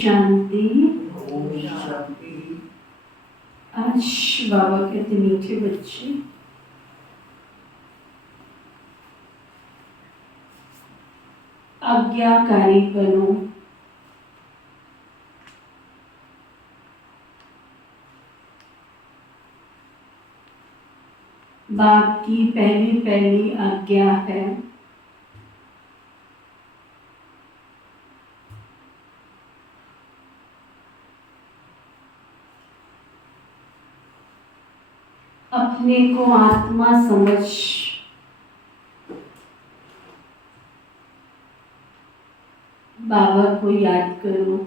शांति। आज बाबा कहते मीठे बच्चे, आज्ञाकारी बनो। बाप की पहली आज्ञा है अपने को आत्मा समझ बाबा को याद करो।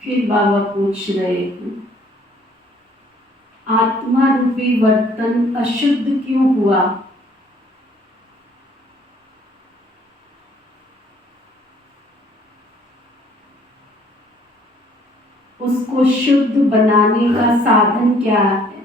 फिर बाबा पूछ रहे हैं, आत्मा रूपी वर्तन अशुद्ध क्यों हुआ? उसको शुद्ध बनाने का साधन क्या है?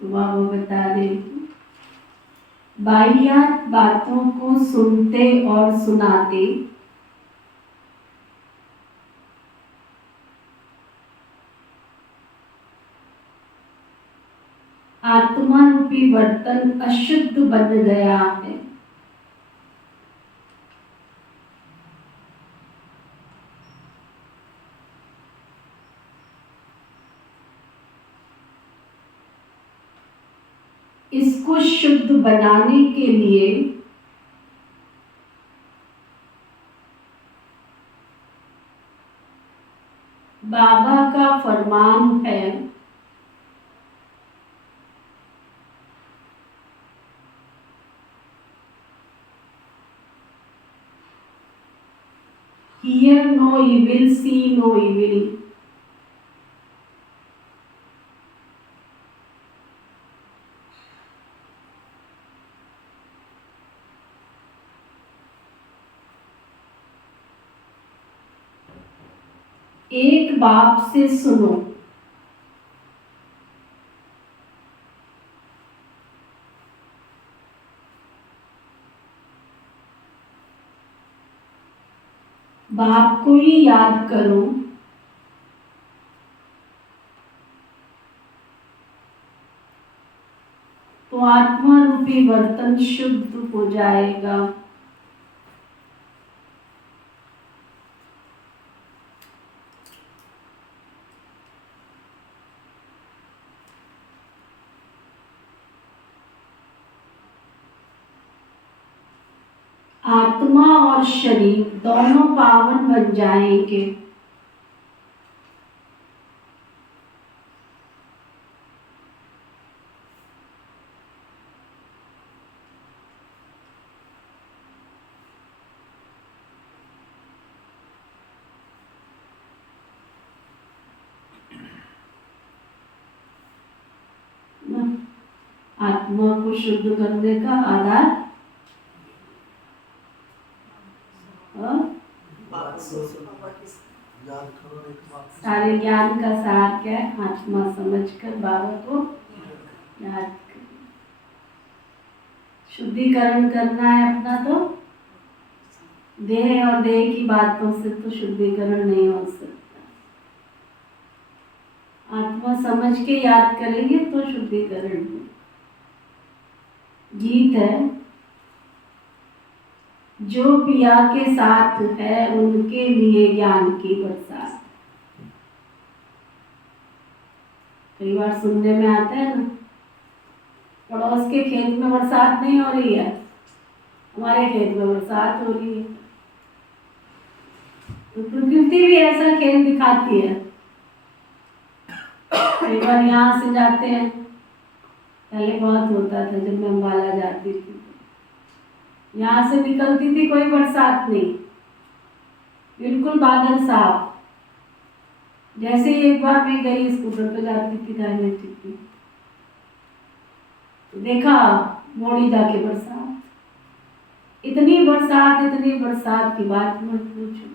तो बाबा बता रहे हैं, बाह्यात बातों को सुनते और सुनाते आत्मा रूपी वर्तन अशुद्ध बन गया है। इसको शुद्ध बनाने के लिए बाबा का फरमान है, hear no evil, see no evil. एक बाप से सुनो, बाप को ही याद करो, तो आत्मा रूपी बर्तन शुद्ध हो जाएगा। आत्मा और शरीर दोनों पावन बन जाएंगे। आत्मा को शुद्ध करने का आधार सारे ज्ञान का सार क्या है? आत्मा समझकर बाबा को याद कर, शुद्धिकरण करना है अपना। तो देह और देह की बातों से तो शुद्धिकरण नहीं हो सकता। आत्मा समझ के याद करेंगे तो शुद्धिकरण हो। गीत है, जो पिया के साथ है उनके लिए ज्ञान की बरसात। कई बार सुनने में आता है ना, पड़ोस के खेत में बरसात नहीं हो रही है, हमारे खेत में बरसात हो रही है। तो प्रकृति भी ऐसा खेल दिखाती है। कई बार यहाँ से जाते हैं, पहले बहुत होता था जब मैं अम्बाला जाती थी, यहाँ से निकलती थी कोई बरसात नहीं, बिल्कुल बादल साफ। जैसे ही एक बार मैं गई, स्कूटर पे जाती थी, गाय में थी, तो देखा मोड़ी जाके बरसात। इतनी बरसात की बात मत पूछो।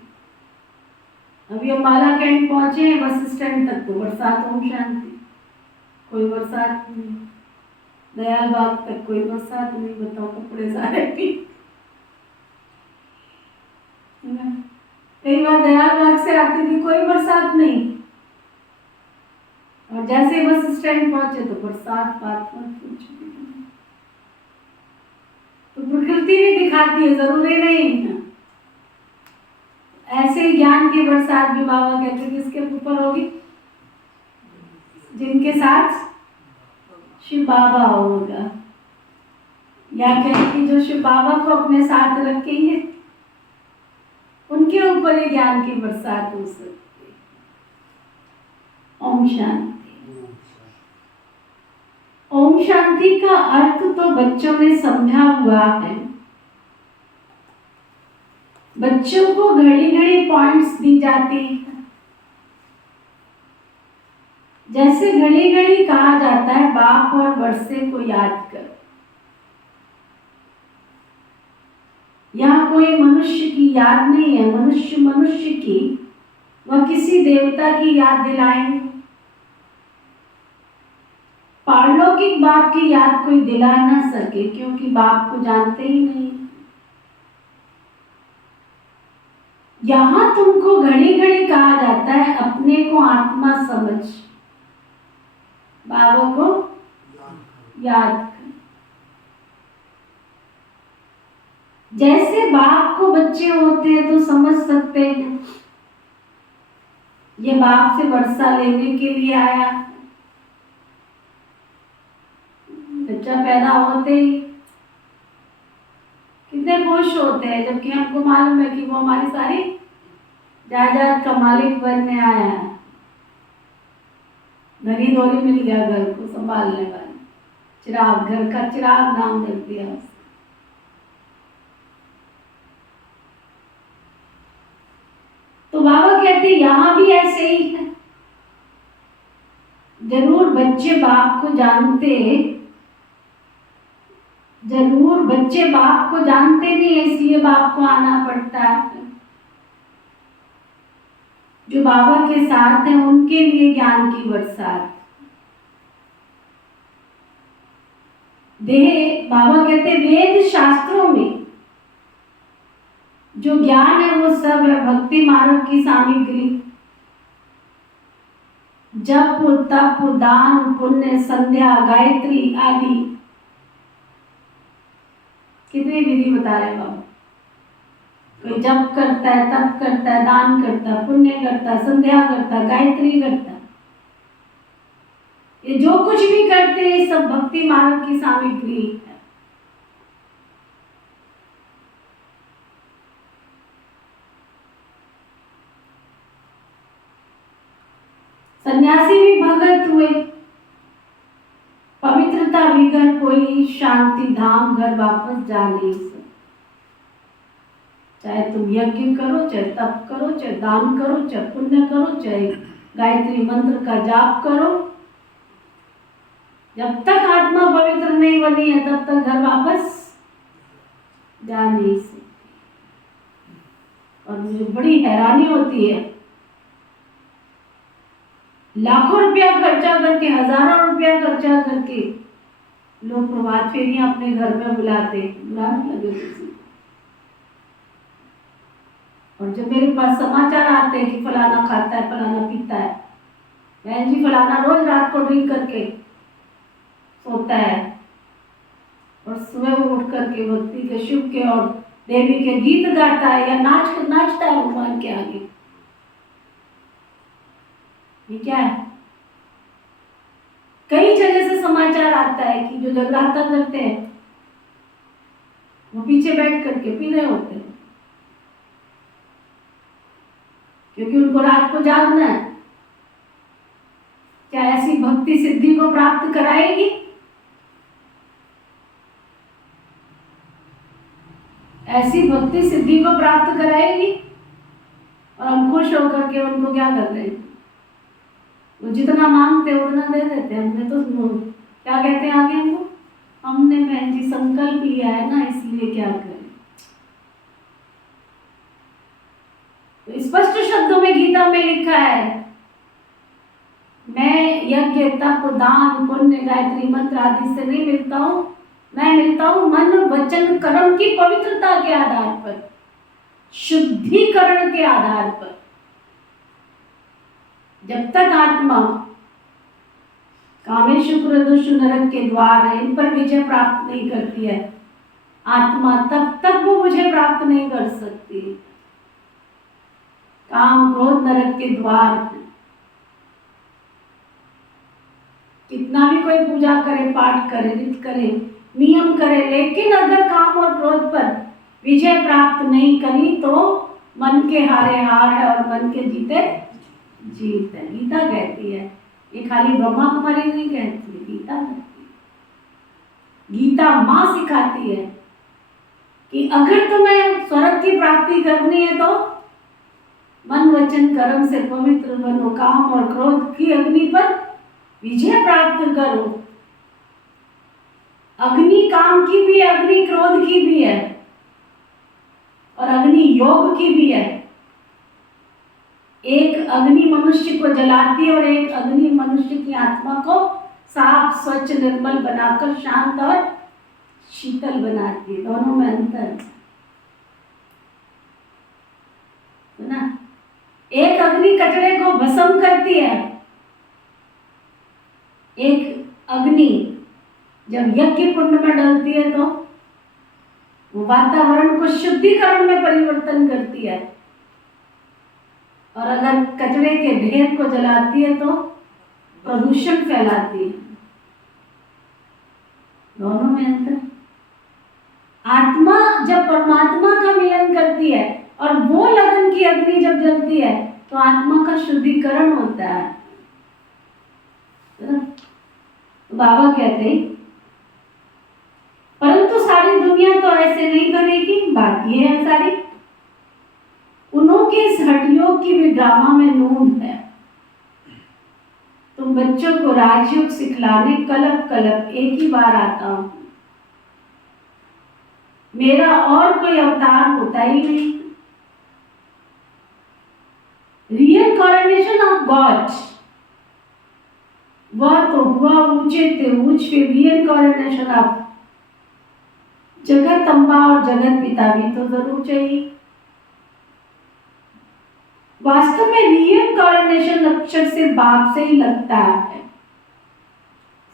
अभी अम्बाला कैंट पहुंचे, बस स्टैंड तक तो बरसात, ओम शांति, कोई बरसात नहीं। दयाल बाग तक कोई बरसात नहीं। बताओ, कपड़े सारे ठीक। कई बार दयाल बाग से आती थी, कोई बरसात नहीं, और जैसे बस स्टैंड पहुंचे तो बरसात, बात मत पूछो। तो प्रकृति भी दिखाती है, जरूरी नहीं है। ऐसे ज्ञान की बरसात भी बाबा कहते किसके ऊपर होगी? जिनके साथ शिव बाबा होगा, या कहते कि जो शिव बाबा को अपने साथ रखेंगे उनके ऊपर ही ज्ञान की बरसात हो सकती है। ओम शांति। ओम शांति का अर्थ तो बच्चों ने समझा हुआ है। बच्चों को घड़ी घड़ी पॉइंट्स दी जाती है। जैसे घड़ी घड़ी कहा जाता है, बाप और वर्षे को याद करो। यहाँ कोई मनुष्य की याद नहीं है, मनुष्य की, वह किसी देवता की याद दिलाएंगे। पारलौकिक बाप की याद कोई दिला ना सके, क्योंकि बाप को जानते ही नहीं। यहाँ तुमको घड़ी घड़ी कहा जाता है, अपने को आत्मा समझ, बाबा को याद कर। जैसे बाप को बच्चे होते हैं तो समझ सकते हैं ये बाप से वर्षा लेने के लिए आया। बच्चा पैदा होते ही कितने खुश होते हैं, जबकि हमको मालूम है कि वो हमारी सारी जायदाद का मालिक बनने आया है। धनी धोरी मिल गया घर को संभालने वाला, चिराग, घर का चिराग नाम रख दिया उसने। बाबा कहते यहाँ भी ऐसे ही है। जरूर बच्चे बाप को जानते, जरूर बच्चे बाप को जानते नहीं है, इसलिए बाप को आना पड़ता है। जो बाबा के साथ हैं उनके लिए ज्ञान की बरसात। देह, बाबा कहते वेद शास्त्रों में जो ज्ञान है वो सब है भक्ति मार्ग की सामग्री। जप, तप, दान, पुण्य, संध्या, गायत्री आदि कितनी विधि बता रहे बाबा। कोई जप करता है, तप करता है, दान करता है, पुण्य करता है, संध्या करता है, गायत्री करता है। ये जो कुछ भी करते हैं सब भक्ति मार्ग की सामग्री है। सन्यासी भी भगत हुए, पवित्रता बिगर कोई शांति धाम घर वापस जा नहीं सकता। चाहे तुम यज्ञ करो, चाहे तप करो, चाहे दान करो, चाहे पुण्य करो, चाहे गायत्री मंत्र का जाप करो, जब तक आत्मा पवित्र नहीं बनी है तब तक घर वापस जा नहीं सकती। और मुझे बड़ी हैरानी होती है, लाखों रुपया खर्चा करके, हजारों रुपया खर्चा करके लोग प्रभात फेरियां अपने घर में बुलाते, बुलाने लगे किसी। और जब मेरे पास समाचार आते हैं कि फलाना खाता है, फलाना पीता है, बहन जी फलाना रोज रात को ड्रिंक करके सोता है और सुबह वो उठ करके भक्ति के, शिव के और देवी के गीत गाता है या नाचता है भगवान के आगे, ये क्या है? कई जगह से समाचार आता है कि जो जगराता करते हैं वो पीछे बैठ करके पी रहे होते हैं, क्योंकि उनको रात को जागना है। क्या ऐसी भक्ति सिद्धि को प्राप्त कराएगी? ऐसी भक्ति सिद्धि को प्राप्त कराएगी? और हम खुश होकर के उनको क्या करते हैं, वो जितना मांगते हैं उतना दे देते हैं। हमने तो क्या कहते हैं आगे हमको, हमने बहन जी संकल्प लिया है ना, इसलिए क्या करें। तो स्पष्ट शब्दों में गीता में लिखा है, मैं यज्ञ, तप, दान, पुण्य, गायत्री मंत्र आदि से नहीं मिलता हूं, मैं मिलता हूं मन, वचन, कर्म की पवित्रता के आधार पर, शुद्धिकरण के आधार पर। जब तक आत्मा कामेश, क्रोध, नरक के द्वार है, इन पर विजय प्राप्त नहीं करती है आत्मा, तब तक वो मुझे प्राप्त नहीं कर सकती। काम, क्रोध, नरक के द्वार है। कितना भी कोई पूजा करे, पाठ करे, नित्य करे, नियम करे, लेकिन अगर काम और क्रोध पर विजय प्राप्त नहीं करी तो मन के हारे हार है और मन के जीते जीत है। गीता कहती है, ये खाली ब्रह्मा कुमारी नहीं कहती है, गीता कहती है। गीता माँ सिखाती है कि अगर तुम्हें स्वर्ग की प्राप्ति करनी है तो मन, वचन, कर्म से पवित्र बनो, काम और क्रोध की अग्नि पर विजय प्राप्त करो। अग्नि काम की भी है, अग्नि क्रोध की भी है और अग्नि योग की भी है। एक अग्नि मनुष्य को जलाती है और एक अग्नि मनुष्य की आत्मा को साफ, स्वच्छ, निर्मल बनाकर शांत और शीतल बनाती है। दोनों में अंतर है ना। एक अग्नि कचरे को भस्म करती है, एक अग्नि जब यज्ञ कुंड में डलती है तो वो वातावरण को शुद्धिकरण में परिवर्तन करती है, और अगर कचरे के ढेर को जलाती है तो प्रदूषण फैलाती है। दोनों में अंतर। आत्मा जब परमात्मा का मिलन करती है और वो लगन की अग्नि जब जलती है तो आत्मा का शुद्धिकरण होता है। तो बाबा कहते हैं, परंतु सारी दुनिया तो ऐसे नहीं करेगी, बात यह है सारी, उन्हों के इस हठयोग की भी ड्रामा में नूंद है। तुम बच्चों को राजयोग सिखलाने कलप कलप एक ही बार आता हूं। मेरा और कोई अवतार होता ही नहीं। Reincarnation of God, वह तो हुआ ऊंचे ते ऊंच पे reincarnation of जगत अम्बा और जगत पिता भी तो जरूर चाहिए। वास्तव में reincarnation अक्षर से बाप से ही लगता है।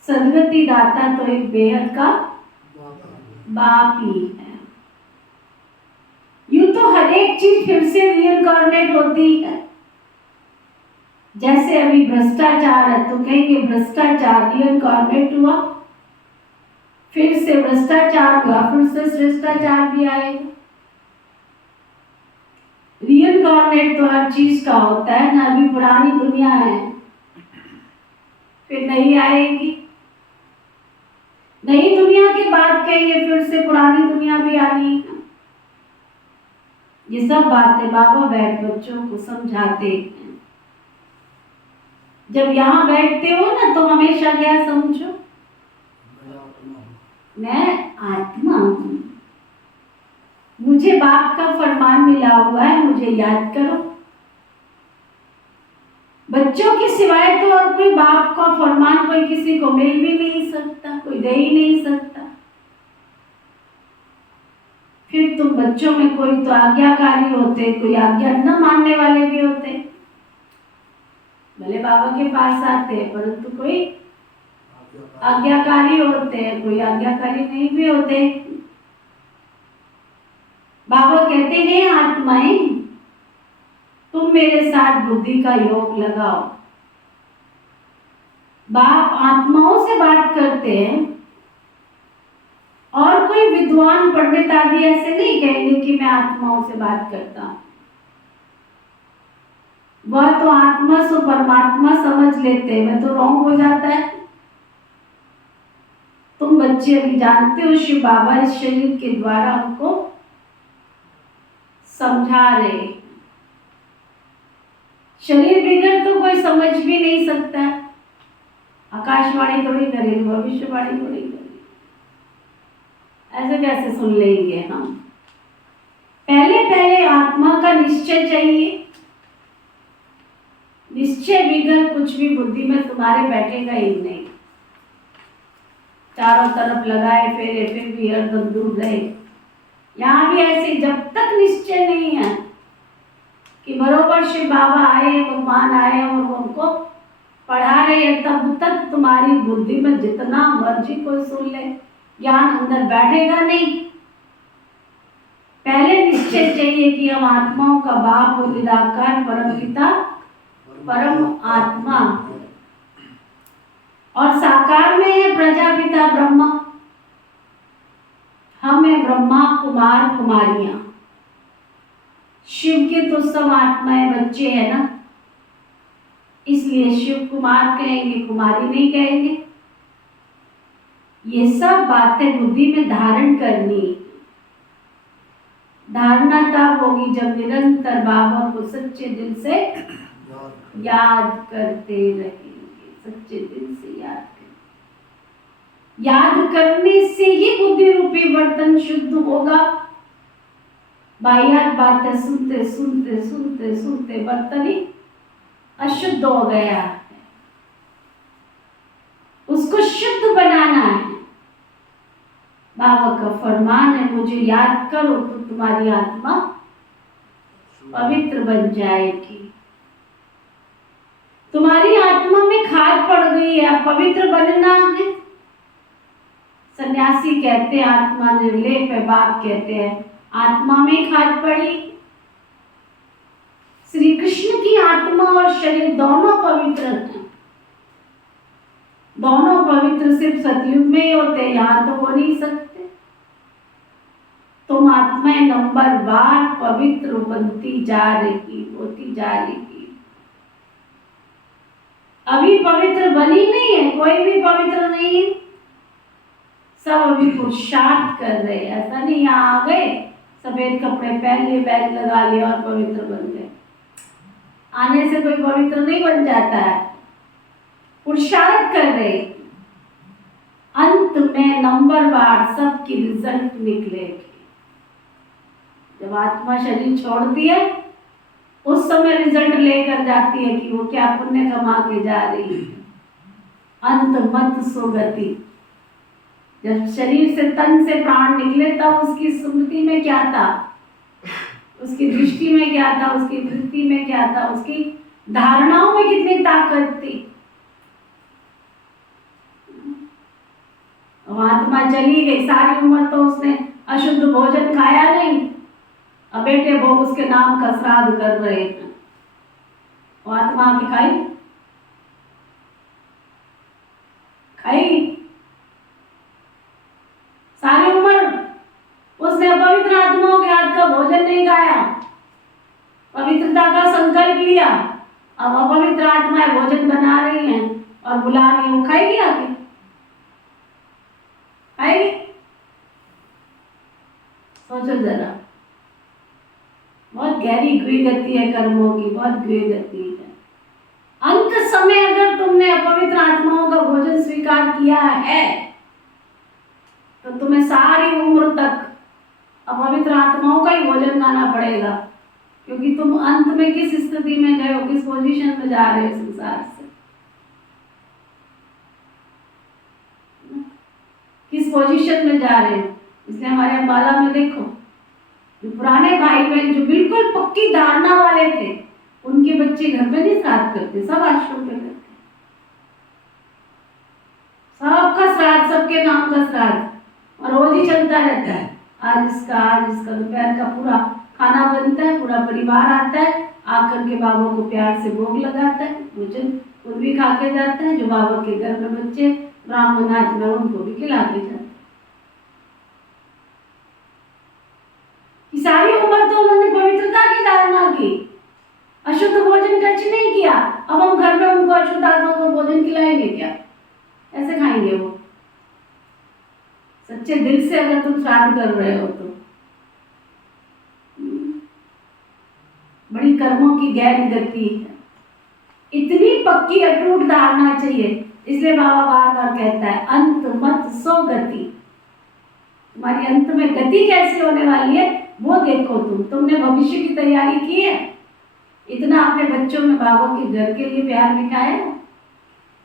सदगति दाता तो एक बेहद का बाप ही है। यूं तो हर एक चीज फिर से reincarnate होती है। जैसे अभी भ्रष्टाचार है तो कहेंगे भ्रष्टाचार reincarnate हुआ, फिर से भ्रष्टाचार हुआ, फिर से श्रेष्ठाचार भी आएगा। reincarnate तो हर चीज का होता है ना। अभी पुरानी दुनिया है, फिर नई आएगी। नई दुनिया की बात कहेंगे, फिर से पुरानी दुनिया भी आनी है। ये सब बातें बाबा बैठ बच्चों को समझाते हैं। जब यहाँ बैठते हो ना तो हमेशा क्या समझो, मैं आत्मा हूं। मुझे बाप का फरमान मिला हुआ है, मुझे याद करो। बच्चों के सिवाय तो और कोई बाप का फरमान कोई किसी को मिल भी नहीं सकता, कोई दे ही नहीं सकता। फिर तुम बच्चों में कोई तो आज्ञाकारी होते, कोई आज्ञा न मानने वाले भी होते। भले बाबा के पास आते हैं परंतु कोई आज्ञाकारी होते हैं, कोई आज्ञाकारी नहीं भी होते। बाबा कहते हैं आत्माएं तुम मेरे साथ बुद्धि का योग लगाओ। बाप आत्माओं से बात करते हैं और कोई विद्वान पंडित आदि ऐसे नहीं कहेंगे कि मैं आत्माओं से बात करता हूं। वह तो आत्मा सो परमात्मा समझ लेते हैं, मैं तो रॉन्ग हो जाता है। तुम बच्चे अभी जानते हो शिव बाबा इस शरीर के द्वारा हमको समझा रहे। शरीर बिगड़ तो कोई समझ भी नहीं सकता। आकाशवाणी थोड़ी करेंगे, भविष्यवाणी थोड़ी करेंगे, ऐसे कैसे सुन लेंगे हम। पहले पहले आत्मा का निश्चय चाहिए। निश्चय बिगड़ कुछ भी बुद्धि में तुम्हारे बैठेगा ही नहीं। चारों तरफ लगाए फेरे फिर भी हरदम दूर रहे। यहाँ भी ऐसे जब तक निश्चय नहीं है कि बरोबर शिव बाबा आए, भगवान आए और उनको पढ़ा रहे हैं, तब तक तुम्हारी बुद्धि में जितना मर्जी कोई सुन ले, ज्ञान अंदर बैठेगा नहीं। पहले निश्चय चाहिए कि हम आत्माओं का बाप और निराकार परम पिता परम आत्मा और साकार में है प्रजापिता ब्रह्मा। हम है ब्रह्मा कुमार कुमारियां। शिव के तो सब आत्माएं बच्चे हैं ना, इसलिए शिव कुमार कहेंगे, कुमारी नहीं कहेंगे। ये सब बातें बुद्धि में धारण करनी। धारणा तब होगी जब निरंतर बाबा को सच्चे दिल से याद करते रहेंगे। सच्चे दिल से याद करें। याद करने से ही बुद्धि रूपी बर्तन शुद्ध होगा। बाह्यात बातें सुनते सुनते सुनते सुनते बर्तन ही अशुद्ध हो गया है। उसको शुद्ध बनाना है। बाबा का फरमान है, मुझे याद करो तो तुम्हारी आत्मा पवित्र बन जाएगी। तुम्हारी आत्मा में खाद पड़ गई है, पवित्र बनना है। सन्यासी कहते हैं आत्मा निर्लेप है, बाप कहते हैं आत्मा में खाद पड़ी। श्री कृष्ण की आत्मा और शरीर दोनों पवित्र हैं। दोनों पवित्र सिर्फ सतयुग में ही होते, यहाँ तो हो नहीं सकते। तुम आत्माएं नंबर बार पवित्र बनती जा रही, होती जा रही। अभी पवित्र बनी नहीं है, कोई भी पवित्र नहीं है। सब अभी पुरुषार्थ कर रहे हैं। ऐसा नहीं यहाँ आ गए, सफेद कपड़े पहन लिए, बैग लगा लिया और पवित्र बन गए। आने से कोई पवित्र नहीं बन जाता है, पुरुषार्थ कर रहे, अंत में नंबरवार सबकी रिजल्ट निकलेगी। जब आत्मा शरीर छोड़ती है उस समय रिजल्ट लेकर जाती है कि वो क्या पुण्य कमा के जा रही है। अंत मत सो गति, जब शरीर से तन से प्राण निकले तब उसकी स्मृति में क्या था, उसकी दृष्टि में क्या था, उसकी वृत्ति में क्या था, उसकी धारणाओं में कितनी ताकत थी। आत्मा चली गई, सारी उम्र तो उसने अशुद्ध भोजन खाया नहीं, अब बेटे वो उसके नाम का श्राद्ध कर रहे हैं, वो आत्मा की खाई सारी उम्र उसने अपवित्र आत्माओं के हाथ का भोजन नहीं खाया, पवित्रता का संकल्प लिया, अब अपवित्र आत्माएं भोजन बना रही हैं और बुला रही हैं, वो खाएगी आके, खाएगी? सोचो जरा, बहुत गहरी गति है कर्मों की, बहुत गहरी गति है। अंत समय अगर तुमने अपवित्र आत्माओं का भोजन स्वीकार किया है तो तुम्हें सारी उम्र तक अपवित्र आत्माओं का ही भोजन खाना पड़ेगा, क्योंकि तुम अंत में किस स्थिति में गए हो, किस पोजीशन में जा रहे हो संसार से, किस पोजीशन में जा रहे हो। इसलिए हमारे अम्बाला में देखो, जो पुराने भाई बहन जो बिल्कुल पक्की धारणा वाले थे, उनके बच्चे घर में नहीं श्राद्ध करते, सब आश्रम पे करते, सबका श्राद्ध, सबके नाम का श्राद्ध, और रोज ही चलता रहता है, आज इसका दोपहर का पूरा खाना बनता है, पूरा परिवार आता है, आकर के बाबा को प्यार से भोग लगाता है, भोजन खुद भी खा के जाता है, जो बाबा के घर में बच्चे ब्राह्मण आत्मा उनको भी खिला के जाते हैं। सारी उम्र तो उन्होंने पवित्रता की धारणा की, अशुद्ध भोजन टच नहीं किया, अब हम घर में उनको अशुद्ध आत्मा को भोजन खिलाएंगे क्या? ऐसे खाएंगे वो? सच्चे दिल से अगर तुम श्राद्ध कर रहे हो तो बड़ी कर्मों की गहरी गति है, इतनी पक्की अटूट धारणा चाहिए। इसलिए बाबा बार बार कहता है अंत मत सो गति, तुम्हारी अंत में गति कैसी होने वाली है वो देखो। तुमने भविष्य की तैयारी की है, इतना अपने बच्चों में बाबा के घर के लिए प्यार दिखाया,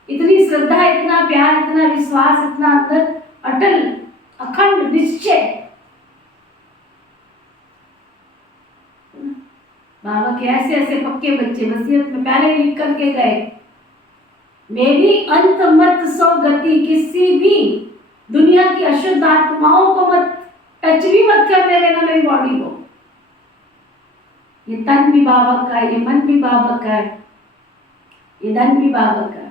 इतनी श्रद्धा, इतना प्यार, इतना विश्वास, इतना अंदर अटल अखंड निश्चय। बाबा के ऐसे ऐसे पक्के बच्चे वसीयत में पहले लिख करके गए, मेरी अंत मत सो गति, किसी भी दुनिया की अशुद्ध आत्माओं को मत टच भी मत करने देना मेरी बॉडी को। ये तन भी बाबा का है, ये मन भी बाबा का है, ये धन भी बाबा का है।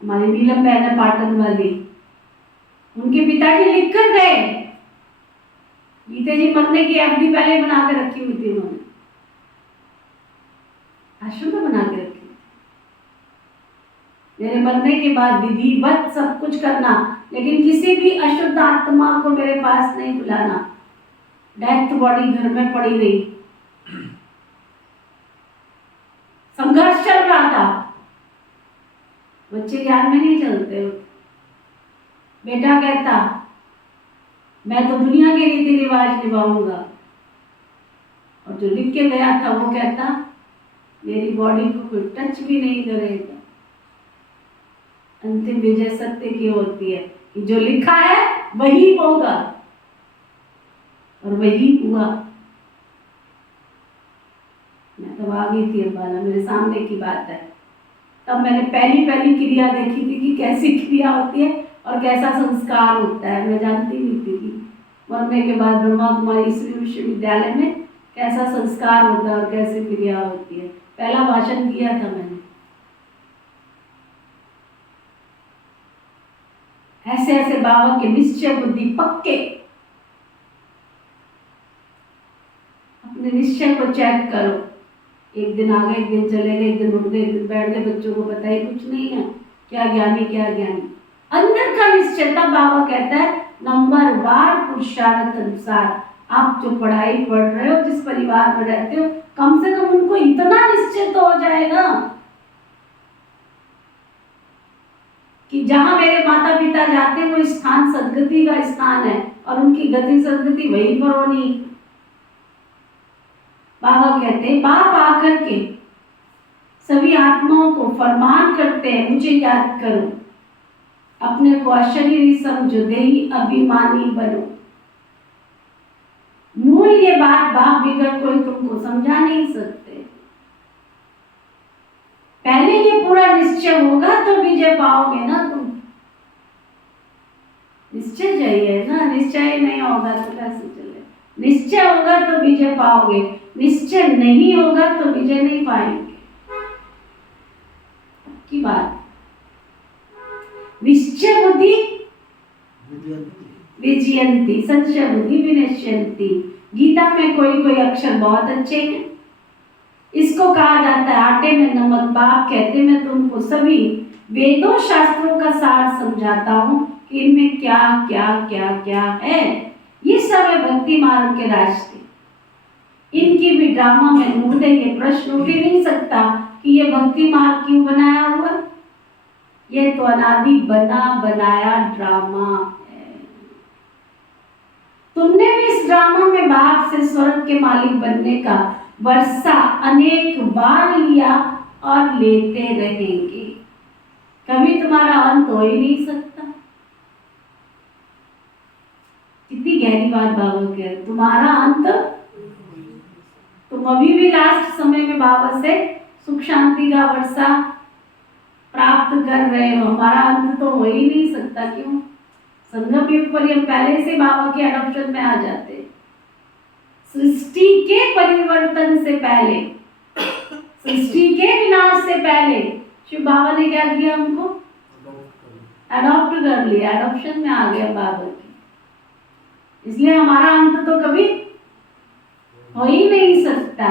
हमारी नीलम बहन है पाटन वाली, उनके पिताजी लिख कर गए, गीता जी मरने की एफडी पहले बना के रखी हुई थी, उन्होंने आश्रम में बना के रखी, मेरे मरने के बाद विधिवत सब कुछ करना, लेकिन किसी भी अशुद्ध आत्मा को मेरे पास नहीं बुलाना। डेथ बॉडी घर में पड़ी रही, संघर्ष चल रहा था, बच्चे ज्ञान में नहीं चलते। बेटा कहता मैं तो दुनिया के रीति रिवाज निभाऊंगा, और जो लिख के गया था वो कहता मेरी बॉडी को कोई टच भी नहीं करेगा। अंतिम विजय सत्य की होती है कि जो लिखा है वही होगा, और वही हुआ। मैं तो आ गई थी अम्बाला, मेरे सामने की बात है, तब मैंने पहली क्रिया देखी थी कि कैसी क्रिया होती है और कैसा संस्कार होता है। मैं जानती नहीं थी कि मरने के बाद ब्रह्मा कुमारी ईश्वरी विश्वविद्यालय में कैसा संस्कार होता है और कैसी क्रिया होती है। पहला भाषण किया था मैंने। ऐसे ऐसे बाबा के निश्चय बुद्धि पक्के, अपने निश्चय को चेक करो। एक दिन आ गए, एक दिन चले गए, एक दिन उठ गए, एक दिन बैठ गए, बच्चों को पता ही कुछ नहीं है क्या ज्ञानी क्या ज्ञानी। अंदर का निश्चय, तब बाबा कहता है नंबर वार पुरुषार्थ अनुसार आप जो पढ़ाई पढ़ रहे हो, जिस परिवार में रहते हो, कम से कम उनको इतना निश्चित हो जाए ना कि जहां मेरे माता पिता जाते हैं वो स्थान सदगति का स्थान है और उनकी गति सदगति वहीं पर होनी। बाबा कहते हैं, बाप आकर के सभी आत्माओं को फरमान करते हैं, मुझे याद करो, अपने को अशरीरी समझो, देही अभिमानी बनो। मूल ये बात बाप बिगड़ कोई तुमको समझा नहीं सकते। पहले ये पूरा निश्चय होगा तो विजय पाओगे ना तुम। निश्चय चाहिए ना, निश्चय नहीं होगा तो कैसे चले। निश्चय होगा तो विजय पाओगे, निश्चय नहीं होगा तो विजय नहीं पाएंगे की बात। निश्चय बुद्धि विजयंती, संशय बुद्धि विनश्यंती। गीता में कोई कोई अक्षर बहुत अच्छे हैं। इसको कहा जाता है आटे में नमक। बाप कहते मैं तुमको सभी वेदों शास्त्रों का सार समझाता हूँ कि इनमें क्या क्या क्या क्या है। ये सब है भक्ति मार्ग के रास्ते। इनकी भी ड्रामा में मूड है। ये प्रश्न उठ ही नहीं सकता कि ये भक्ति मार्ग क्यों बनाया हुआ। ये तो अनादि बना बनाया ड्रामा है। तुमने भी इस ड्रामा में बाप से स्वर्ग के मालिक बनने का वर्षा अनेक बार लिया और लेते रहेंगे। कभी तुम्हारा अंत हो ही नहीं सकता। कितनी गहरी बात बाबा कह रहे, तुम्हारा अंत। तुम अभी भी लास्ट समय में बाबा से सुख शांति का वर्षा प्राप्त कर रहे हो। हमारा अंत तो हो ही नहीं सकता। क्यों? संगम युग पर हम पहले से बाबा के अडॉप्शन में आ जाते। सृष्टि के परिवर्तन से पहले, सृष्टि के विनाश से पहले शिव बाबा ने क्या किया? हमको अडॉप्ट कर लिया। अडॉप्शन में आ गया बाबा की। इसलिए हमारा अंत तो कभी हो ही नहीं सकता।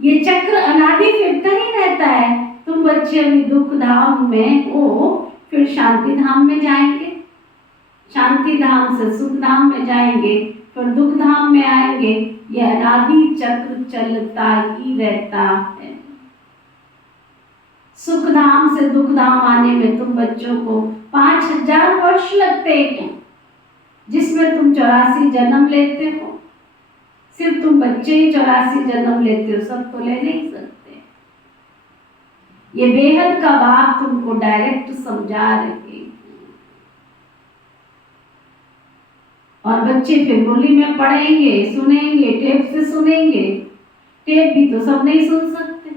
ये चक्र अनादि फिरता ही रहता है। तुम बच्चे अभी दुख धाम में हो, फिर शांति धाम में जाएंगे, शांति धाम से सुख धाम में जाएंगे, फिर दुख धाम में आएंगे। यह अनादि चक्र चलता ही रहता है। सुख धाम से दुख धाम आने में तुम बच्चों को 5000 वर्ष लगते हैं, जिसमें तुम 84 जन्म लेते हो। सिर्फ तुम बच्चे ही 84 जन्म लेते हो, सब तो ले नहीं सकते। ये बेहद का बाप तुमको डायरेक्ट समझा रहे हैं। और बच्चे फिर मुरली में पढ़ेंगे, सुनेंगे, टेप से सुनेंगे। टेप भी तो सब नहीं सुन सकते।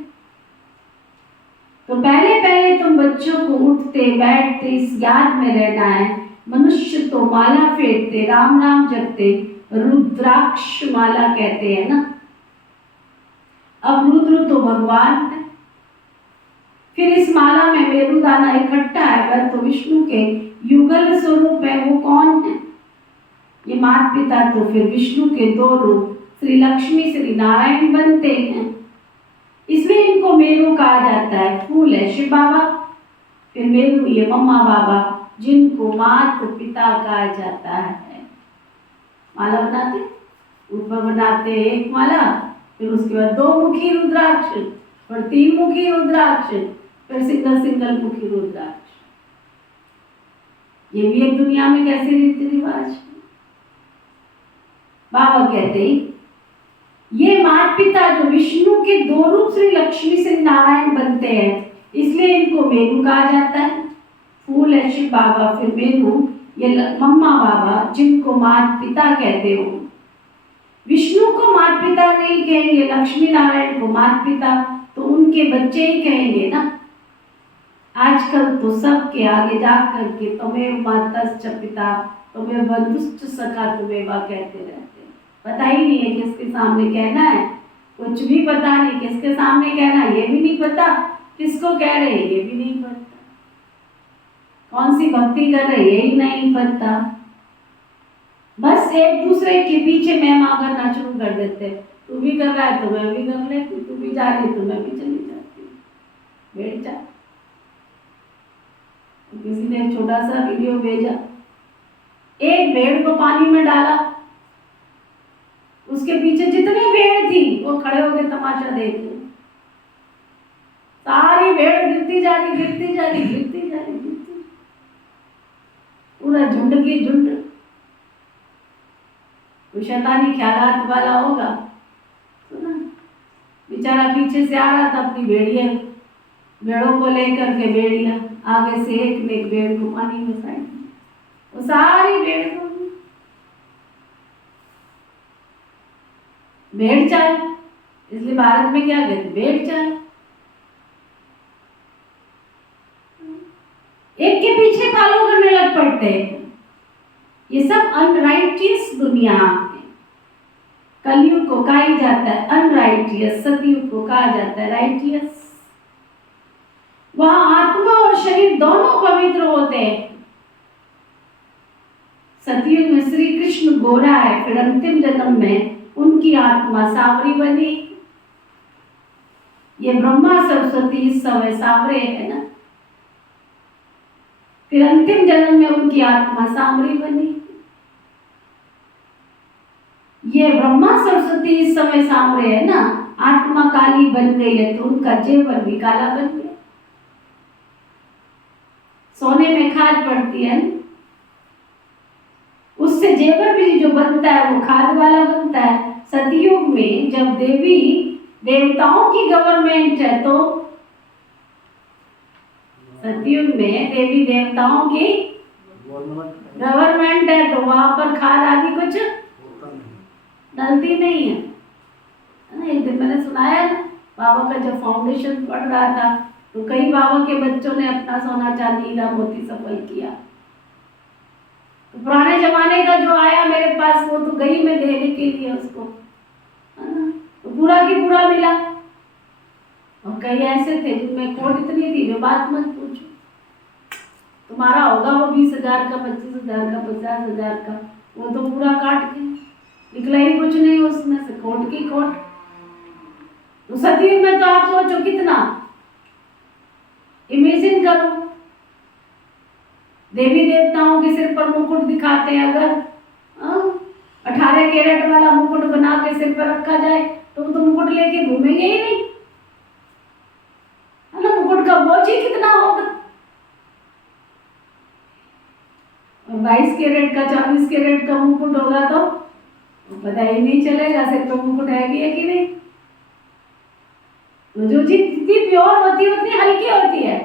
तो पहले पहले तुम बच्चों को उठते बैठते इस याद में रहना है। मनुष्य तो माला फेरते, राम राम जपते, रुद्राक्ष माला कहते हैं ना। अब रुद्र तो भगवान है। फिर इस माला में मेरुदाना इकट्ठा है, वह तो विष्णु के युगल स्वरूप है। वो कौन है? ये माता पिता तो फिर विष्णु के 2 रूप श्री लक्ष्मी श्री नारायण बनते हैं। इसलिए इनको मेरू कहा जाता है। फूल है शिव बाबा, फिर मेरू ये मम्मा बाबा, जिनको माता पिता कहा जाता है। माला बनाते, ऊपर बनाते एक माला, फिर उसके बाद 2 मुखी रुद्राक्ष, फिर 3 मुखी रुद्राक्ष, फिर सिंगल मुखी रुद्राक्ष। ये भी एक दुनिया में कैसे रीति रिवाज है। बाबा कहते हैं ये माता पिता जो विष्णु के 2 रूप श्री लक्ष्मी श्री नारायण बनते हैं, इसलिए इनको मेरू कहा जाता है। फूल है शिव बाबा, फिर मेरू ये मम्मा बाबा, जिनको माता पिता कहते हो। विष्णु को माता पिता नहीं कहेंगे, लक्ष्मी नारायण को माता पिता, तो उनके बच्चे ही कहेंगे ना। आजकल तो सबके आगे जा करके तुम्हें मातश्च पिता, तुम्हें बंधुश्च सखा, तुम्हें वा कहते रहते हैं। पता ही नहीं है किसके सामने कहना है, कुछ भी पता नहीं किसके सामने कहना है, ये भी नहीं पता किसको कह रहे हैं, ये भी नहीं पता कौन सी भक्ति कर रहे, यही नहीं पता। बस एक दूसरे के पीछे मैं करना शुरू कर देते। तू भी कर रहा है तो मैं भी कर लेती, तू भी जा रही तो मैं भी चली जाती, बैठ जा। किसी ने एक छोटा सा वीडियो भेजा, एक भेड़ को पानी में डाला, उसके पीछे जितनी भेड़ थी वो खड़े होकर तमाशा देख रहे। सारी भेड़ गिरती जा रही, गिरती जा रही, गिरती जा रही, गिरती, पूरा झुंड की झुंड। कोई शैतानी ख्यालात वाला होगा, सुना, बेचारा पीछे से आ रहा था अपनी भेड़ों को लेकर के, भेड़िया आगे से एक ने एक भेड़ को पानी में फेंक, वो सारी भेड़ को भेड़ चाल, इसलिए भारत में क्या कहते, भेड़ चाल। एक के पीछे फॉलो करने लग पड़ते हैं। ये सब अनराइटियस दुनिया है। कलयुग को कहा जाता है अनराइटियस, सतयुग को कहा जाता है राइटियस। वहां आत्मा और शरीर दोनों पवित्र होते हैं। सतयुग में श्री कृष्ण गोरा है, फिर अंतिम जन्म में उनकी आत्मा सांवरी बनी। ये ब्रह्मा सरस्वती इस समय सांवरे है ना, फिर अंतिम जन्म में उनकी आत्मा सांवरी बनी। ये ब्रह्मा सरस्वती इस समय सांवरे है ना, आत्मा काली बन गई है तो उनका जेवर भी काला बन गया। सोने में खाद पड़ती है, उससे जेवर भी जो बनता है वो खाद वाला बनता है। सतयुग में जब देवी देवताओं की गवर्नमेंट है, तो सतयुग में देवी देवताओं की गवर्नमेंट है, तो वहां पर खाद आदि कुछ डलती नहीं है। एक दिन मैंने सुनाया ना, बाबा का जब फाउंडेशन पढ़ रहा था तो कई बाबा के बच्चों ने अपना सोना चांदी हीरा मोती सफल किया। तो पुराने जमाने का जो आया मेरे पास, वो तो गई मैं देने के लिए उसको, है ना, तो पूरा की पूरा मिला। और कई ऐसे थे जिनमें खोट इतनी थी जो बात मत पूछो। तुम्हारा होगा वो 20,000 का, 25,000 का, 50,000 का, वो तो पूरा काट के निकला ही कुछ नहीं उसमें से, खोट की खोट। तो सतयुग में तो आप सोचो कितना, इमेजिन करो, देवी देवताओं के सिर पर मुकुट दिखाते हैं। अगर 18 कैरेट वाला मुकुट बना के सिर पर रखा जाए तो वो तो मुकुट लेके घूमेंगे ही नहीं, है ना। मुकुट का बोझ ही कितना होगा। और 22 कैरेट का, 24 कैरेट का मुकुट होगा तो पता ही नहीं चलेगा सिर पर मुकुट है कि नहीं। तो जो चीज जितनी प्योर होती है उतनी हल्की होती है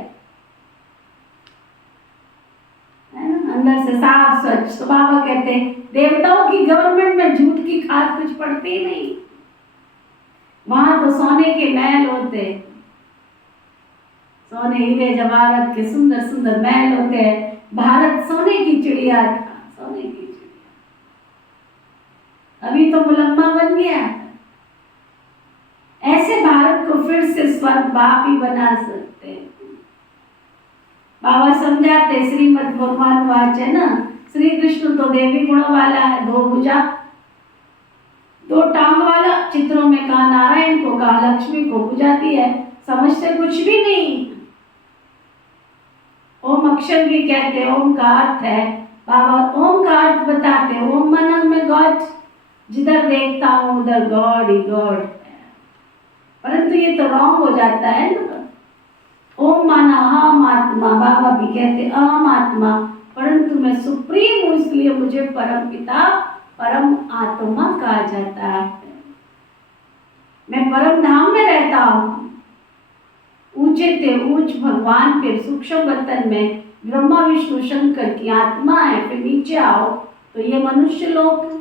ना, अंदर से साफ स्वच्छ। तो बाबा कहते हैं देवताओं की गवर्नमेंट में झूठ की खाद कुछ पड़ती नहीं, वहां तो सोने के महल होते, सोने हीरे जवाहरात के सुंदर सुंदर महल होते हैं। भारत सोने की चिड़िया था, सोने की चिड़िया। अभी तो मुलम्मा बन गया। ऐसे भारत को फिर से स्वर्ग बाप ही बना सकते हैं। बाबा समझाते श्रीमद् भगवान वाच है ना, श्री कृष्ण तो देवी गुणों वाला है, 2 भुजा 2 टांग वाला। चित्रों में कहा नारायण को, कहा लक्ष्मी को बुझाती है, समझते कुछ भी नहीं। ओम अक्षर भी कहते हैं, ओम का अर्थ है, बाबा ओम का अर्थ बताते हैं, ओम मनन में गॉड, जिधर देखता हूं उधर गॉड ही गॉड है। परंतु ये तो रॉन्ग हो जाता है ना। ओम माना अहम आत्मा, बाबा भी कहते अहम आत्मा, परंतु मैं सुप्रीम हूं इसलिए मुझे परम पिता परम आत्मा कहा जाता है। मैं परम धाम में रहता हूं। ऊंचे थे ऊंच भगवान, फिर सूक्ष्म बर्तन में ब्रह्मा विष्णु शंकर की आत्मा है, फिर नीचे आओ तो ये मनुष्य लोक,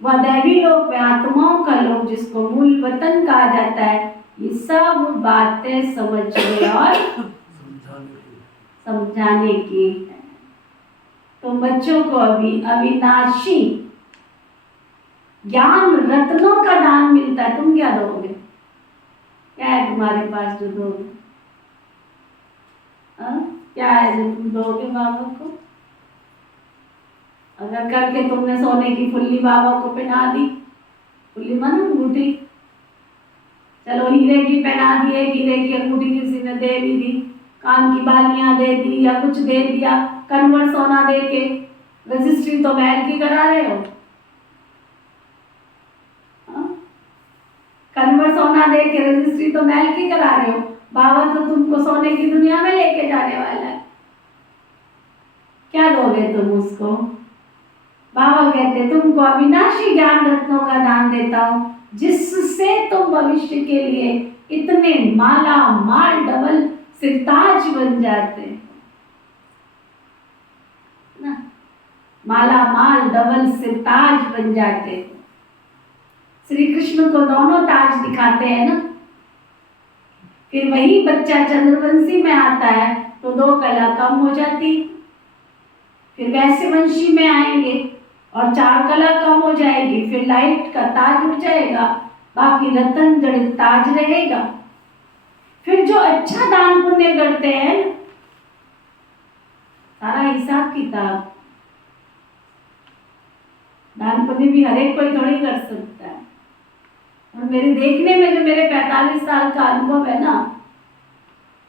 वह दैवी लोक में आत्माओं का लोक जिसको मूल वतन कहा जाता है। ये सब बातें समझने और समझाने की है। तो बच्चों को अभी अविनाशी ज्ञान रत्नों का दान मिलता है। तुम क्या दोगे? क्या है तुम्हारे पास जो दोगे? क्या है जो तुम दोगे बाबा को? अगर करके तुमने सोने की फुल्ली बाबा को पहना दी, फुल्ली मानो अंगूठी, चलो हीरे की पहना दी, एक हीरे की अंगूठी किसी ने दे भी दी, कान की बालियां दे दी या कुछ दे दिया, कन्वर सोना दे के, रजिस्ट्री तो महल की करा रहे हो। कन्वर सोना दे के रजिस्ट्री तो महल की करा रहे हो। बाबा तो तुमको सोने की दुनिया में लेके जाने वाला है, क्या दोगे तुम उसको? बाबा कहते तुमको अविनाशी ज्ञान रत्नों का दान देता हूं, जिससे तुम भविष्य के लिए इतने माला माल डबल सिरताज बन जाते ना, माला माल डबल सिरताज बन जाते। श्री कृष्ण को दोनों ताज दिखाते हैं ना। फिर वही बच्चा चंद्रवंशी में आता है तो 2 कला कम हो जाती, फिर वैश्यवंशी में आएंगे और 4 कला कम हो जाएगी, फिर लाइट का ताज उठ जाएगा, बाकी रतन जड़ित ताज रहेगा। फिर जो अच्छा दान पुण्य करते हैं, सारा हिसाब किताब, दान पुण्य भी हर एक कोई थोड़ी कर सकता है। और मेरे देखने में जो मेरे 45 साल का अनुभव है ना,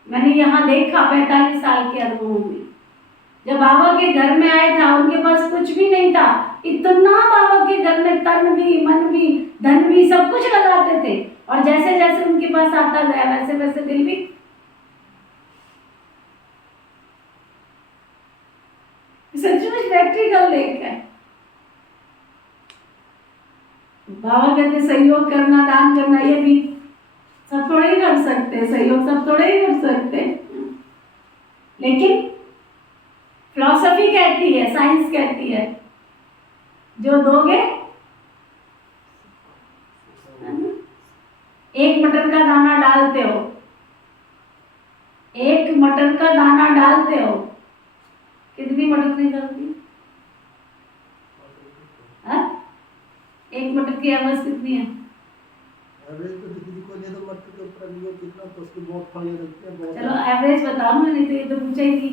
मैंने यहाँ देखा 45 साल के अनुभव में, जब बाबा के घर में आए था उनके पास कुछ भी नहीं था, इतना बाबा के घर में तन भी मन भी धन भी सब कुछ लगाते थे, और जैसे जैसे उनके पास आता गया वैसे वैसे दिल भी। सचमुच प्रैक्टिकल देख है। बाबा कहते सहयोग करना दान करना ये भी सब थोड़े ही कर सकते, सहयोग सब थोड़े ही कर सकते, लेकिन फिलॉसफी कहती है, साइंस कहती है जो दोगे, 1 मटर का दाना डालते हो, 1 मटर का दाना डालते हो, कितनी मटर निकलती? 1 मटर की एवरेज कितनी है? एवरेज तो किसी को नहीं, तो मटर के ऊपर भी कितना तो उसके बहुत फायदे लगते हैं बहुत। चलो एवरेज बताओ ना, नहीं तो ये तो पूछा ही थी।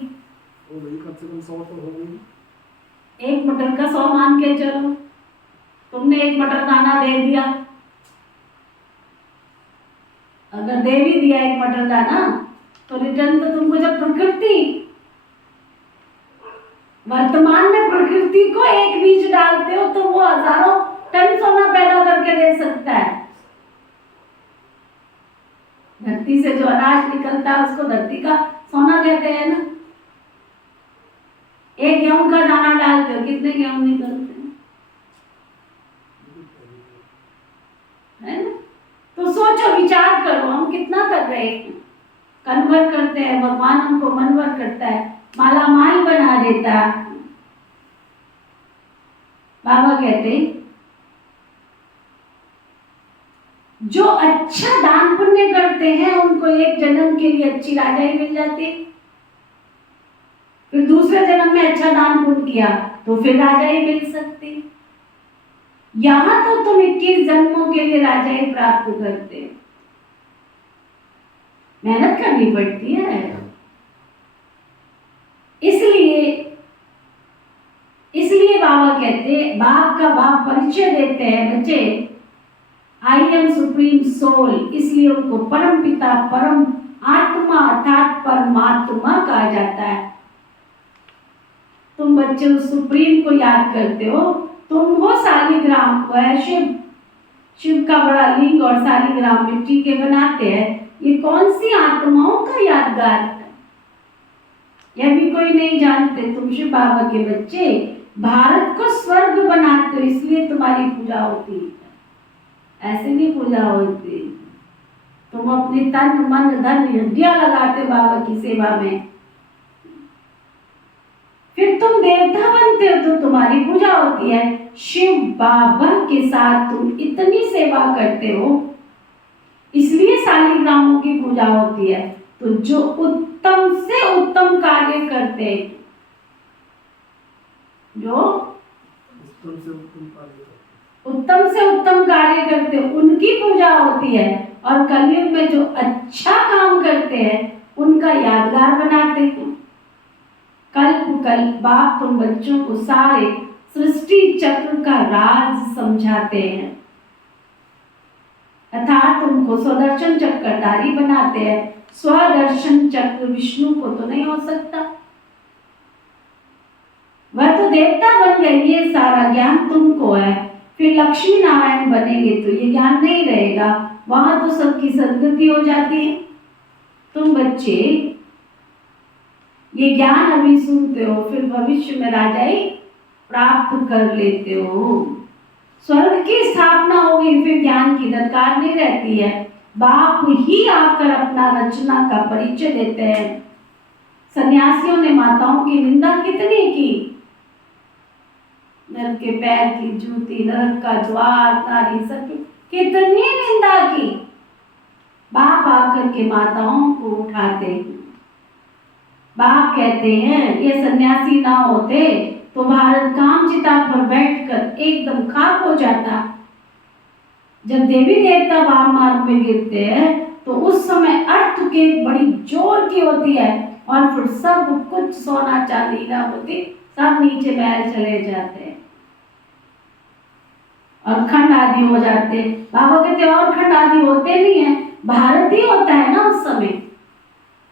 वो वही कम से कम 100 तो हो गई। 1 मटर का 100 मान के चलो, तुमने 1 मटर दाना दे दिया, अगर दे भी दिया 1 मटर दाना, तो रिटर्न तो तुमको जब प्रकृति वर्तमान में प्रकृति को 1 बीज डालते हो तो वो हजारों टन सोना पैदा करके दे सकता है। धरती से जो अनाज निकलता है उसको धरती का सोना कहते हैं ना। 1 गेहूं का दाना डालते हो, कितने गेहूं निकलते हैं, है ना? तो सोचो, विचार करो, हम कितना कर रहे हैं, कन्वर्ट करते हैं, भगवान हमको मनवर करता है, माला माल बना देता है। बाबा कहते जो अच्छा दान पुण्य करते हैं उनको 1 जन्म के लिए अच्छी राजाई मिल जाती, फिर दूसरे जन्म में अच्छा दान पुण्य किया तो फिर राजाई मिल सकती। यहां तो तुम 21 जन्मों के लिए राजाई प्राप्त करते हो, मेहनत करनी पड़ती है। इसलिए बाबा कहते, बाप का बाप परिचय देते हैं, बच्चे आई एम सुप्रीम सोल, इसलिए उनको परम पिता परम आत्मा अर्थात परमात्मा कहा जाता है। तुम बच्चे उस सुप्रीम को याद करते हो, तुम हो शालिग्राम, वो है शिव का बड़ा लिंग और शालिग्राम मिट्टी के बनाते हैं। ये कौन सी आत्माओं का यादगार है, यह भी कोई नहीं जानते। तुम शिव बाबा के बच्चे भारत को स्वर्ग बनाते हो, इसलिए तुम्हारी पूजा होती है, ऐसे नहीं पूजा होती। तुम अपनी तन मन धन हड्डियां लगाते हो बाबा की सेवा में, फिर तुम देवता बनते हो तो तुम्हारी पूजा होती है। शिव बाबा के साथ तुम इतनी सेवा करते हो, इसलिए शालिग्रामों की पूजा होती है। तो जो उत्तम से उत्तम कार्य करते हैं, जो उत्तम से उत्तम कार्य करते हैं उनकी पूजा होती है, और कलयुग में जो अच्छा काम करते हैं उनका यादगार बनाते हैं। कल बाप तुम बच्चों को सारे सृष्टि चक्र का राज समझाते हैं, अर्थात तुमको स्वदर्शन चक्रधारी बनाते हैं। स्वदर्शन चक्र विष्णु को तो नहीं हो सकता, वह तो देवता बन गए ये सारा ज्ञान तुमको है, फिर लक्ष्मी नारायण बनेंगे तो ये ज्ञान नहीं रहेगा, वहां तो सबकी सदगति हो जाती है। तुम बच्चे ये ज्ञान अभी सुनते हो, फिर भविष्य में राजाई प्राप्त कर लेते हो, स्वर्ग की स्थापना होगी, फिर ज्ञान की दरकार नहीं रहती है। बाप ही आकर अपना रचना का परिचय देते हैं। सन्यासियों ने माताओं की निंदा कितनी की, नर के पैर की जूती, नरक का द्वार, नारी सब कितनी निंदा की। बाप आकर के माताओं को उठाते हैं। बाप कहते हैं ये सन्यासी ना होते तो भारत कामचिता पर बैठकर एकदम खाक हो जाता। जब देवी देवता वाम मार्ग में गिरते हैं तो उस समय अर्थ के बड़ी जोर की होती है और फिर सब कुछ सोना चांदी ना होती, सब नीचे महल चले जाते हैं और खंड आदि हो जाते। बाबा कहते और खंड आदि होते नहीं है, भारत ही होता है ना उस समय,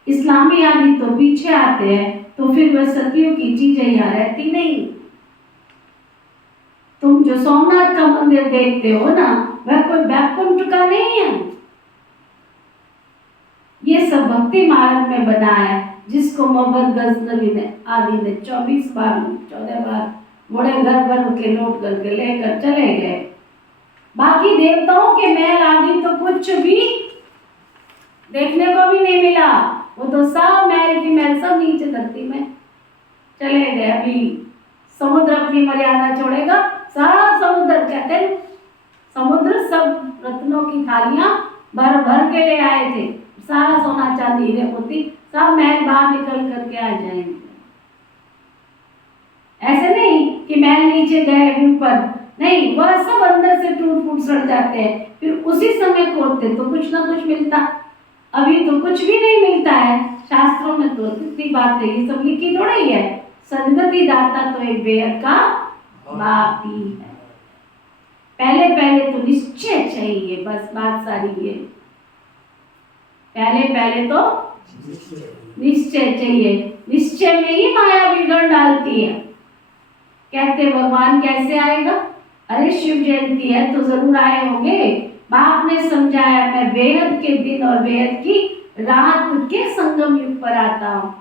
इस्लामी आदि तो पीछे आते हैं, तो फिर वह सदियों की चीजें यहाँ रहती नहीं। तुम जो सोमनाथ का मंदिर देखते हो ना, वह कोई बैकुंठ का नहीं है, ये सब भक्ति मार्ग में बना है, जिसको मोहम्मद गजनवी ने आदि ने 14 बार बड़े घर भर के नोट करके लेकर चले गए। बाकी देवताओं के महल आदि तो कुछ भी देखने को भी नहीं मिला, वो तो सब महल की महल सब नीचे धरती में चले गए। अभी समुद्र अपनी मर्यादा छोड़ेगा, सब समुद्र कहते हैं, समुद्र सब रत्नों की थालियां भर भर के ले आए थे, सारा सोना चांदी हीरे मोती सब महल बाहर निकल करके आ जाएंगे। ऐसे नहीं कि महल नीचे गए ऊपर, नहीं, वह सब अंदर से टूट फूट सड़ जाते हैं, फिर उसी समय खोदते तो कुछ ना कुछ मिलता। अभी तो कुछ भी नहीं मिलता है। शास्त्रों में तो कितनी बात है, ये सब लिखी थोड़ा ही है। सदगति दाता तो एक बेहद का बाप ही है। पहले पहले तो निश्चय चाहिए, बस बात सारी ये, पहले तो निश्चय चाहिए। निश्चय में ही माया बिगड़ डालती है। कहते भगवान कैसे आएगा, अरे शिव जयंती है तो जरूर आए होंगे। बाप ने समझाया, मैं बेहद के दिन और बेहद की रात के संगम युग पर आता हूँ।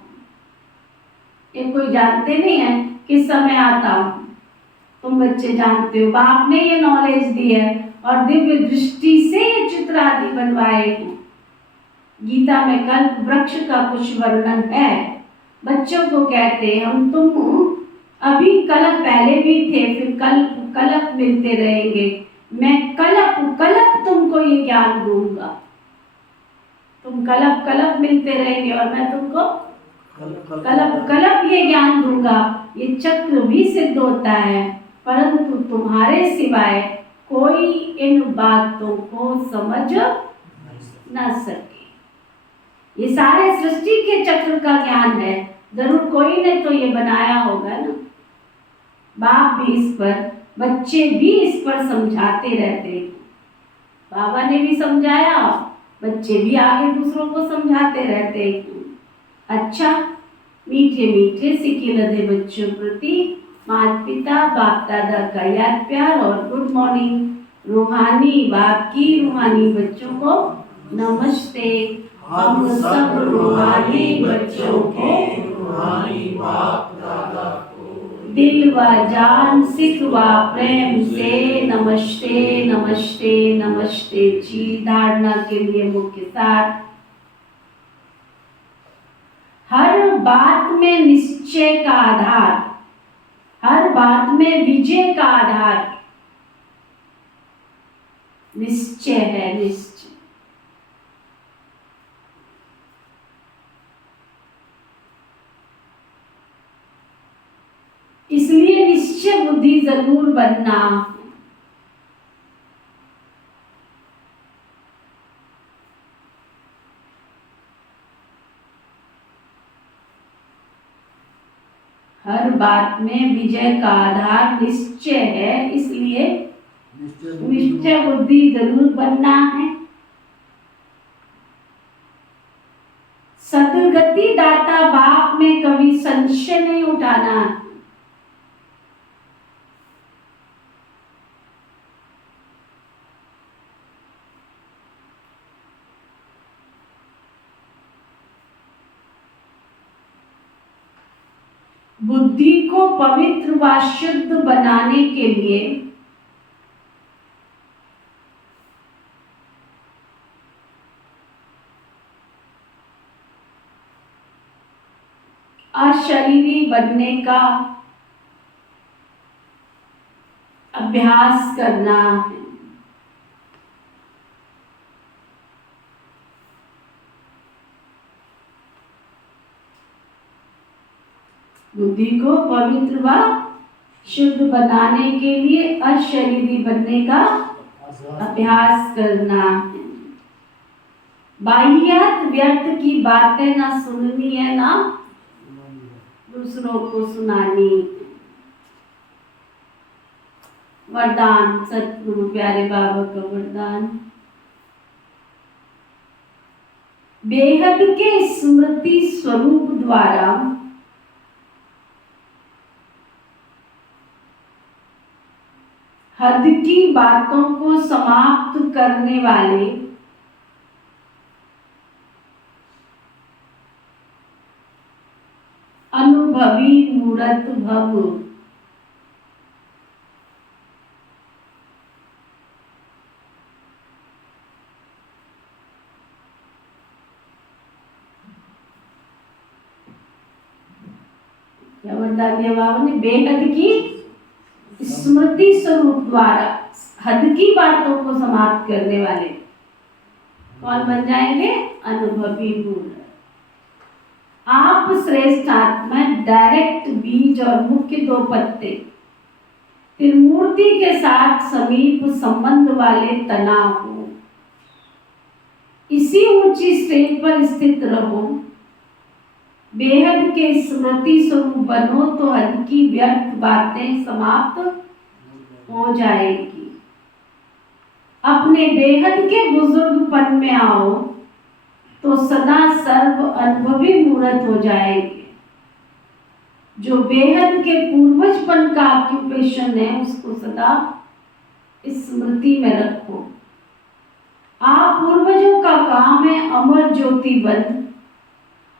ये कोई जानते नहीं है किस समय आता हूँ, तुम बच्चे जानते हो। बाप ने ये नॉलेज दी है और दिव्य दृष्टि से ये चित्र आदि बनवाए हैं। गीता में कल्प वृक्ष का कुछ वर्णन है। बच्चों को कहते हम तुम अभी कल्प पहले भी थे, फिर कल्प कल्प मिलते रहेंगे। मैं कल्प कल्प तुमको ये ज्ञान दूंगा। तुम कल्प कल्प मिलते रहेंगे और मैं तुमको कल्प कल्प ये ज्ञान दूंगा। ये चक्र भी सिद्ध होता है, परंतु तुम्हारे सिवाय कोई इन बातों को समझ न सके। ये सारे सृष्टि के चक्र का ज्ञान है, जरूर कोई ने तो ये बनाया होगा ना। बाप भी इस पर, बच्चे भी इस पर समझाते रहते हैं। बाबा ने भी समझाया, बच्चे भी आगे दूसरों को समझाते रहते हैं। अच्छा, मीठे मीठे सिक्के लदे बच्चों प्रति माता पिता बाप दादा का याद प्यार और गुड मॉर्निंग। रूहानी बाप की रूहानी बच्चों को नमस्ते। हम सब रूहानी बच्चों को रूहानी बाप दादा को दिल व जान सिख व प्रेम से नमस्ते नमस्ते नमस्ते जी। धारणा के लिए मुख्य सार, हर बात में निश्चय का आधार, हर बात में विजय का आधार निश्चय है। निश्चय इसलिए निश्चय बुद्धि जरूर बनना। हर बात में विजय का आधार निश्चय है, इसलिए निश्चय बुद्धि जरूर बनना है। सदगति दाता बाप में कभी संशय नहीं उठाना। बुद्धि को पवित्र व शुद्ध बनाने के लिए अशरीरी बनने का अभ्यास करना है। बुद्धि को पवित्र व शुद्ध बनाने के लिए अशरीरी बनने का अभ्यास करना है। बाह्यत व्यर्थ की बातें ना सुननी है ना दूसरों को सुनानी। वरदान सतगुरु प्यारे बाबा का वरदान, बेहद के स्मृति स्वरूप द्वारा हद की बातों को समाप्त करने वाले अनुभवी मूर्त भव। क्या वरदान दिया बाबा ने? बेहद की स्मृति स्वरूप द्वारा हद की बातों को समाप्त करने वाले कौन बन जाएंगे? अनुभवी मूर्त। आप श्रेष्ठ आत्मा डायरेक्ट बीज और मुख्य दो पत्ते त्रिमूर्ति के साथ समीप संबंध वाले तना हो। इसी ऊंची स्टेज पर स्थित रहो। बेहद के स्मृति स्वरूप बनो तो हद की व्यर्थ बातें समाप्त हो जाएगी। अपने बेहद के बुजुर्गपन में आओ तो सदा सर्व अनुभवी मूर्त हो जाएंगे। जो बेहद के पूर्वजपन का ऑक्यूपेशन है उसको सदा स्मृति में रखो। आप पूर्वजों का काम है अमर ज्योति बन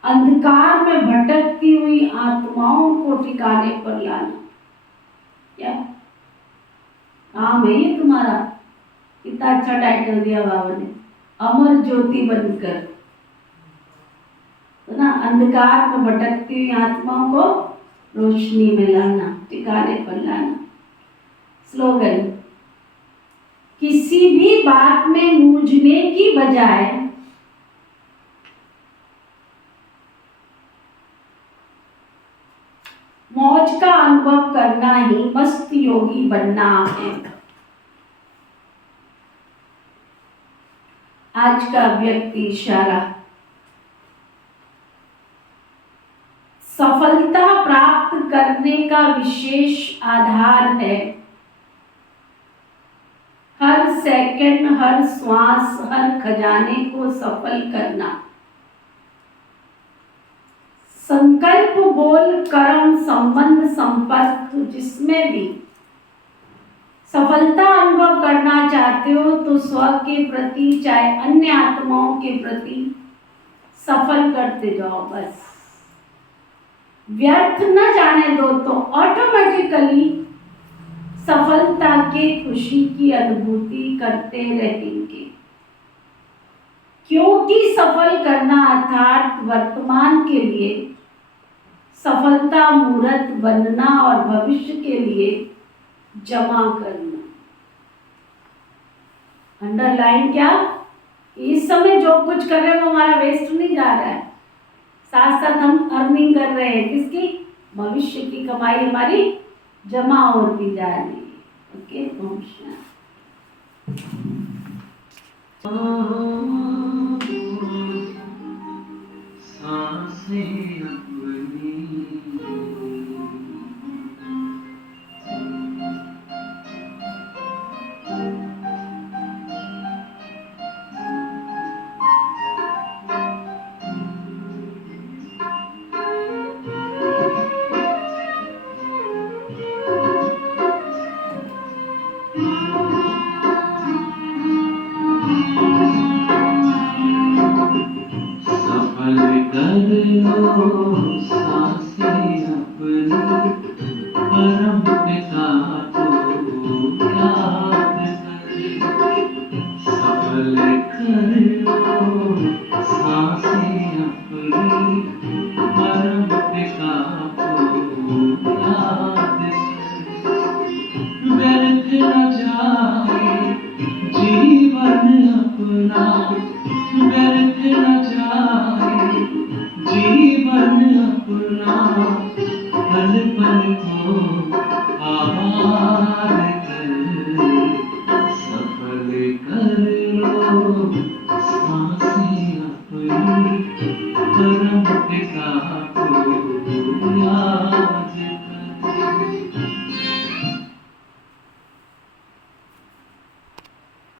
अंधकार में भटकती हुई आत्माओं को ठिकाने पर लाना। क्या काम है ये तुम्हारा? कितना अच्छा टाइटल दिया बाबा ने, अमर ज्योति बनकर, तो ना अंधकार में भटकती हुई आत्माओं को रोशनी में लाना, ठिकाने पर लाना। स्लोगन, किसी भी बात में मूझने की बजाय मौज का अनुभव करना ही मस्त योगी बनना है। आज का व्यक्ति इशारा, सफलता प्राप्त करने का विशेष आधार है हर सेकंड, हर श्वास, हर खजाने को सफल करना। संकल्प, बोल, कर्म, संबंध, संपर्क जिसमें भी सफलता अनुभव करना चाहते हो तो स्व के प्रति चाहे अन्य आत्माओं के प्रति सफल करते जाओ। बस व्यर्थ न जाने दो तो ऑटोमेटिकली सफलता के खुशी की अनुभूति करते रहेंगे। क्योंकि सफल करना अर्थात वर्तमान के लिए सफलता मूर्त बनना और भविष्य के लिए जमा करना। अंडरलाइन क्या? इस समय जो कुछ कर रहे हैं वो हमारा वेस्ट नहीं जा रहा है, साथ साथ हम अर्निंग कर रहे हैं। किसकी? भविष्य की कमाई हमारी जमा होती जा रही है। ओके, ओम शांति। सफल कर लो सांसें अपनी, मरम पिता को याद व्यर्थ न जाए जीवन अपना, व्यर्थ न जाए जीवन अपना, पल पल को आबाद